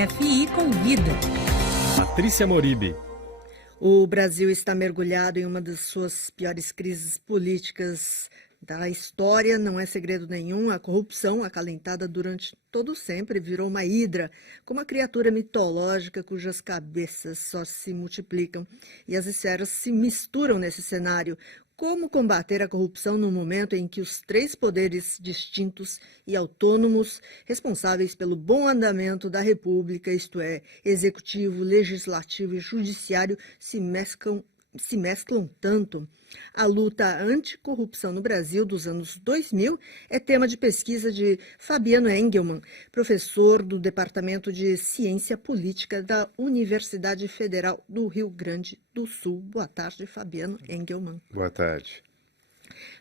RFI convida. Patrícia Moribe. O Brasil está mergulhado em uma das suas piores crises políticas da história. Não é segredo nenhum, a corrupção, acalentada durante todo sempre, virou uma hidra, como uma criatura mitológica cujas cabeças só se multiplicam e as esferas se misturam nesse cenário. Como combater a corrupção no momento em que os três poderes distintos e autônomos, responsáveis pelo bom andamento da República, isto é, executivo, legislativo e judiciário, se mesclam tanto? A luta anticorrupção no Brasil dos anos 2000 é tema de pesquisa de Fabiano Engelmann, professor do Departamento de Ciência Política da Universidade Federal do Rio Grande do Sul. Boa tarde, Fabiano Engelmann. Boa tarde.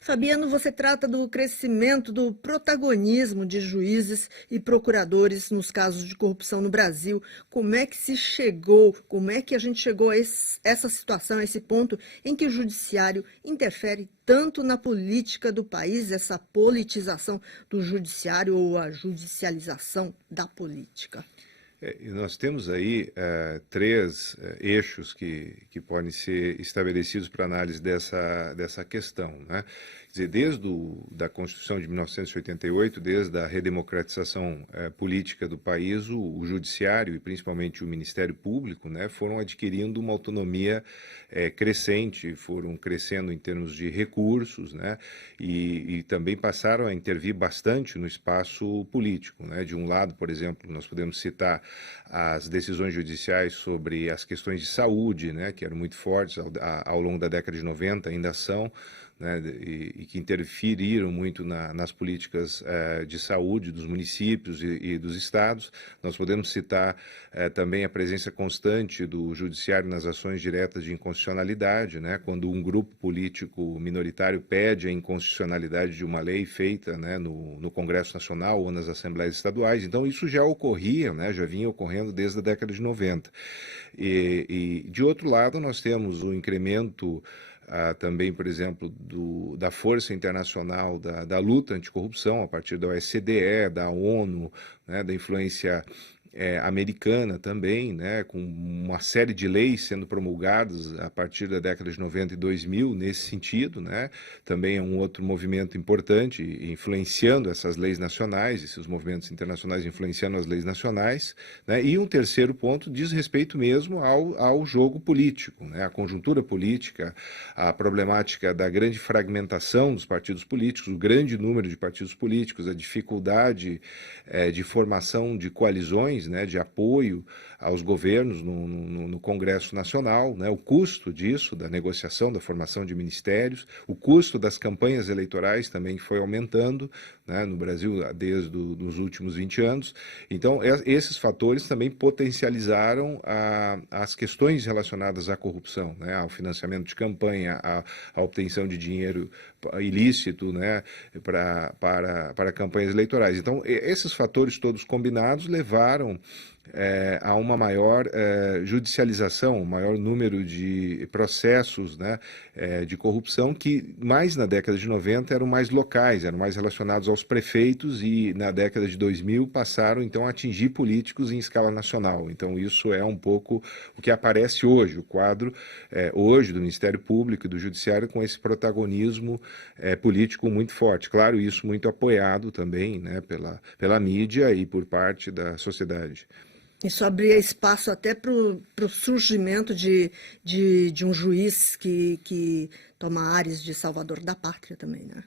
Fabiano, você trata do crescimento do protagonismo de juízes e procuradores nos casos de corrupção no Brasil. Como é que a gente chegou a essa situação, a esse ponto em que o judiciário interfere tanto na política do país, essa politização do judiciário ou a judicialização da política? Nós temos aí três eixos que podem ser estabelecidos para análise dessa questão, né? Quer dizer, desde da Constituição de 1988, desde a redemocratização política do país, o Judiciário e principalmente o Ministério Público, né, foram adquirindo uma autonomia crescente, foram crescendo em termos de recursos, né, e também passaram a intervir bastante no espaço político, né? De um lado, por exemplo, nós podemos citar as decisões judiciais sobre as questões de saúde, né, que eram muito fortes ao longo da década de 90, ainda são, né, e que interferiram muito nas políticas de saúde dos municípios e dos estados. Nós podemos citar também a presença constante do judiciário nas ações diretas de inconstitucionalidade, né, quando um grupo político minoritário pede a inconstitucionalidade de uma lei feita, né, no Congresso Nacional ou nas Assembleias Estaduais. Então isso já ocorria, né, já vinha ocorrendo desde a década de 90. E de outro lado nós temos o incremento também, por exemplo, da força internacional da luta anticorrupção, a partir da OSCE, da ONU, né, da influência americana também, né, com uma série de leis sendo promulgadas a partir da década de 90 e 2000 nesse sentido, né. Também é um outro movimento importante influenciando essas leis nacionais, esses movimentos internacionais influenciando as leis nacionais, né. E um terceiro ponto diz respeito mesmo ao jogo político, né, a conjuntura política, a problemática da grande fragmentação dos partidos políticos, o grande número de partidos políticos, a dificuldade de formação de coalizões, né, de apoio aos governos no Congresso Nacional, né, o custo disso, da negociação, da formação de ministérios, o custo das campanhas eleitorais também que foi aumentando, né, no Brasil desde os últimos 20 anos. Então, esses fatores também potencializaram as questões relacionadas à corrupção, né, ao financiamento de campanha, à obtenção de dinheiro ilícito, né, para campanhas eleitorais. Então, esses fatores todos combinados levaram a uma maior judicialização, um maior número de processos, né, de corrupção que, mais na década de 90, eram mais locais, eram mais relacionados aos prefeitos e, na década de 2000, passaram, então, a atingir políticos em escala nacional. Então, isso é um pouco o que aparece hoje, o quadro hoje do Ministério Público e do Judiciário com esse protagonismo político muito forte. Claro, isso muito apoiado também, né, pela mídia e por parte da sociedade. Isso abria espaço até para o surgimento de um juiz que toma ares de salvador da pátria também, né?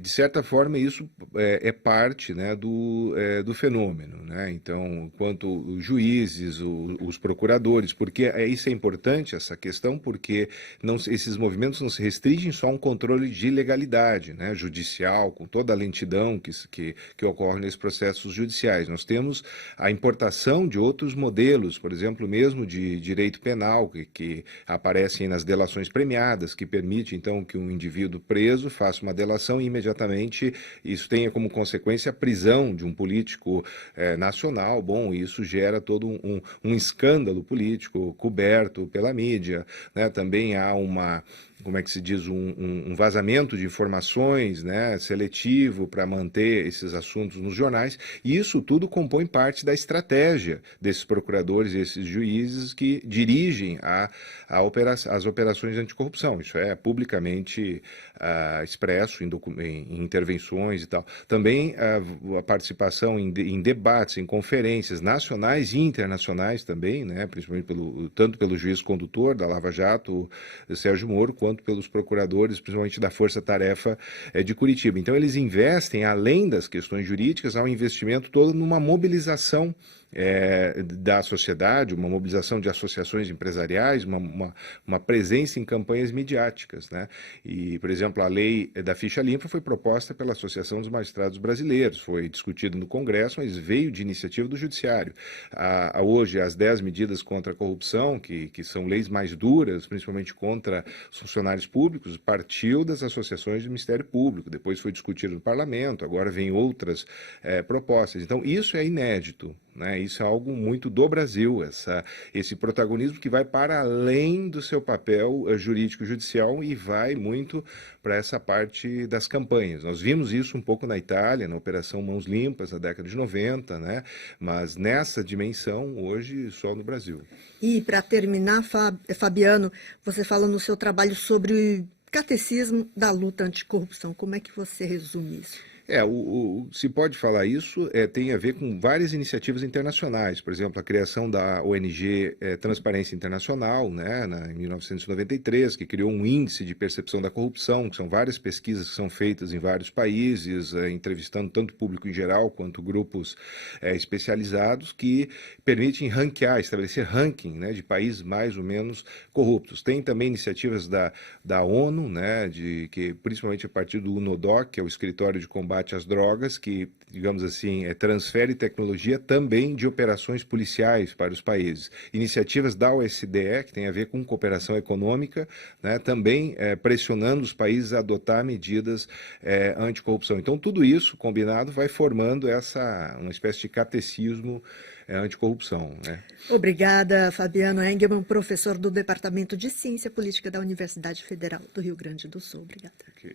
De certa forma, isso é parte, né, do fenômeno, né? Então, quanto os juízes, os procuradores, porque isso é importante, essa questão, porque esses movimentos não se restringem só a um controle de legalidade, né, judicial, com toda a lentidão que ocorre nesses processos judiciais. Nós temos a importação de outros modelos, por exemplo, mesmo de direito penal, que aparecem nas delações premiadas, que permite, então, que um indivíduo preso faça uma delação e imediatamente isso tenha como consequência a prisão de um político nacional. Bom, isso gera todo um escândalo político coberto pela mídia, né? Também há como é que se diz, um vazamento de informações, né, seletivo para manter esses assuntos nos jornais, e isso tudo compõe parte da estratégia desses procuradores e esses juízes que dirigem as operações de anticorrupção. Isso é publicamente expresso em intervenções e tal. Também a participação em debates, em conferências nacionais e internacionais também, né, principalmente tanto pelo juiz condutor da Lava Jato, Sérgio Moro, quanto pelos procuradores, principalmente da Força Tarefa de Curitiba. Então, eles investem, além das questões jurídicas, há um investimento todo numa mobilização da sociedade, uma mobilização de associações empresariais, uma presença em campanhas midiáticas, né? E, por exemplo, a lei da ficha limpa foi proposta pela Associação dos Magistrados Brasileiros, foi discutida no Congresso, mas veio de iniciativa do Judiciário. Hoje, as 10 medidas contra a corrupção, que são leis mais duras, principalmente contra os funcionários públicos, partiu das associações do Ministério Público, depois foi discutido no Parlamento, agora vem outras propostas. Então, isso é inédito. Né? Isso é algo muito do Brasil, esse protagonismo que vai para além do seu papel jurídico-judicial e vai muito para essa parte das campanhas. Nós vimos isso um pouco na Itália, na Operação Mãos Limpas, na década de 90, né? Mas nessa dimensão, hoje, só no Brasil. E para terminar, Fabiano, você fala no seu trabalho sobre o catecismo da luta anticorrupção. Como é que você resume isso? Se pode falar isso, tem a ver com várias iniciativas internacionais, por exemplo, a criação da ONG Transparência Internacional, né, em 1993, que criou um índice de percepção da corrupção, que são várias pesquisas que são feitas em vários países, entrevistando tanto o público em geral quanto grupos especializados, que permitem ranquear, estabelecer ranking, né, de países mais ou menos corruptos. Tem também iniciativas da ONU, né, que principalmente a partir do UNODC, que é o Escritório de Combate às Drogas, que, digamos assim, transfere tecnologia também de operações policiais para os países. Iniciativas da OSDE, que tem a ver com cooperação econômica, né, também pressionando os países a adotar medidas anticorrupção. Então, tudo isso, combinado, vai formando uma espécie de catecismo anticorrupção. Né? Obrigada, Fabiano Engelmann, professor do Departamento de Ciência Política da Universidade Federal do Rio Grande do Sul. Obrigada. Okay.